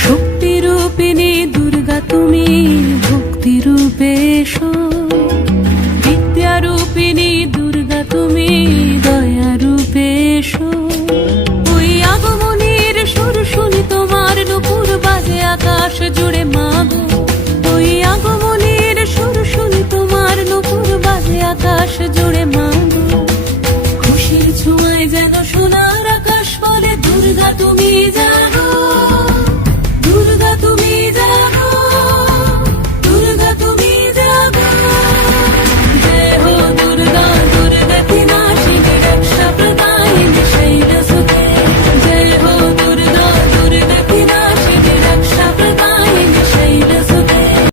শক্তিরূপিণী দুর্গা তুমি ভক্তি রূপে এসো, বিদ্যারূপিণী দুর্গা তুমি দয়া রূপে এসো। ওই আগমনীর সুর শুনি তোমার নুপুর বাজে আকাশ জুড়ে মাগো, ওই আগমনীর সুর শুনি তোমার নুপুর বাজে আকাশ জুড়ে।